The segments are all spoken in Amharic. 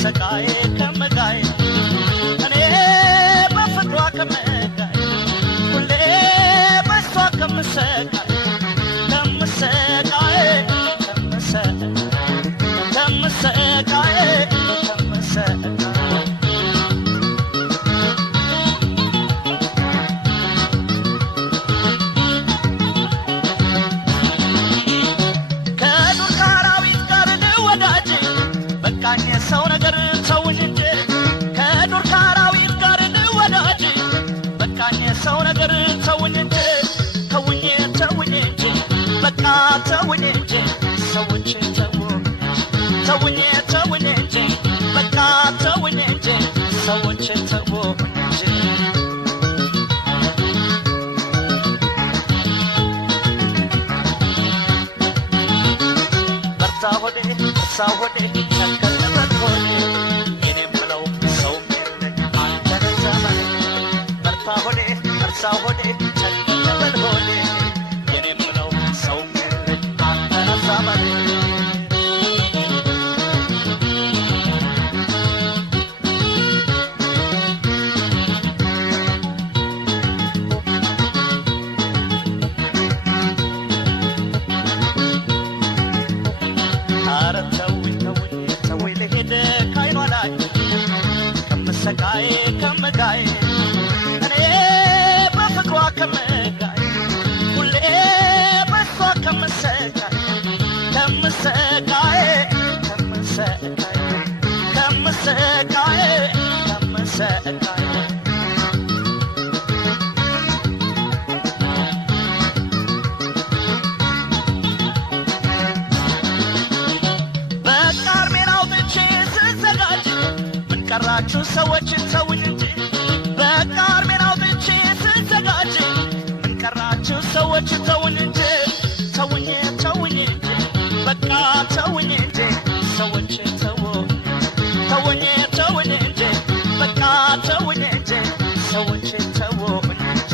ከምሰቃይ ከመጋይ እኔ በፍቅሯ ከመጋይ ሁሌ በሷ ከምሰቃይ ሰው ነገር ተውኝ እንጂ ከዱር ካራዊት ጋር ልወዳጅ በቃኝ ሰው ነገር ተውኝ እንጂ ተውኝ እንጂ በቃ ተውኝ እንጂ ሰዎች ተውኝ እንጂ በቃ ተውኝ እንጂ ሰዎች ተውኝ እንጂ በርታ ሆዴ ሳሆዴ ተከተል ሆዴ የኔም ነው ሰው ምርጥ አንተና ሳማዴ ኧረ ተውኝ ልሄድ ካይኗ ላይ ከምሰቃይ ከመጋይ ከመጋይ ሁሌ በሷ ከምሰቃይ በቃርሜን አውጥቼ ስዘጋጅ ምን ቀራችሁ ሰዎች ተውኝ እንጂ በቃርሜን አውጥቼ ስዘጋጅ ምን ቀራችሁ ሰዎች ተውኝ እንጂ ተውኝ እንጂ በቃ ተውኝ እንጂ ሰዎች ተውኝ እንጂ በቃ ተውኝ እንጂ ሰዎች ተውኝ እንጂ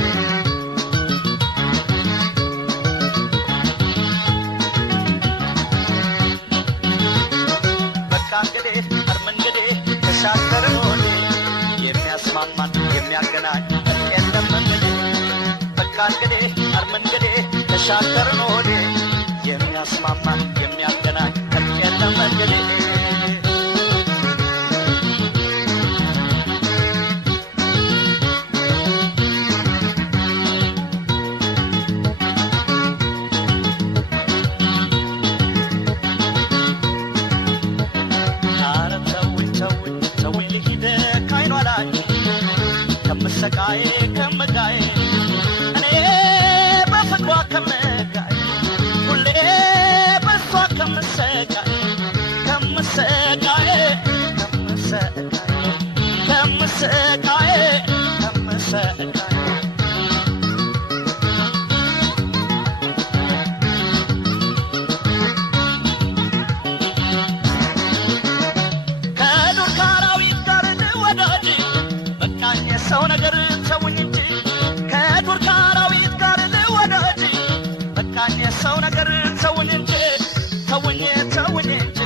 በቃ እንግዲህ መንገዴ ተሻገርን ሆዴ የሚያስማማን የሚያገናኝ የለም መንገዴ በቃ እንግዲህ መንገዴ ተሻገርን ሆዴ የሚያስማማን የሚያገናኝ የለም መንገዴ ከምሰቃይ ከመጋይ እኔ በፍቅሯ ከመጋይ ሁሌ በሷ ከምሰቃይ ከዱር ካራዊት ጋር ልወዳጅ በቃኝ ሰው ነገር ተውኝ እንጂ ከዱር ካራዊት ጋር ልወዳጅ በቃኝ ሰው ነገር ተውኝ እንጂ ተውኝ እንጂ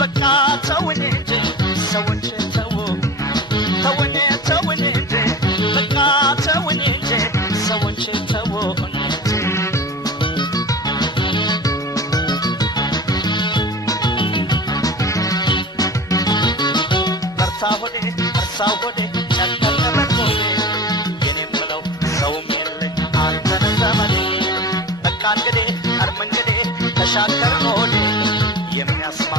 በቃ ተውኝ እንጂ ሰዎች ተውኝ እንጂ በቃ ተውኝ እንጂ ሰዎች ተውኝ እንጂ በርታ ሆዴ ጨከነበት ሆዴ የኔም ብለው ሰውም የለኝ አንተን ዘመዴ በቃ እንግዲህ መንገዴ ተሻገርን ሆዴ የሚያስማ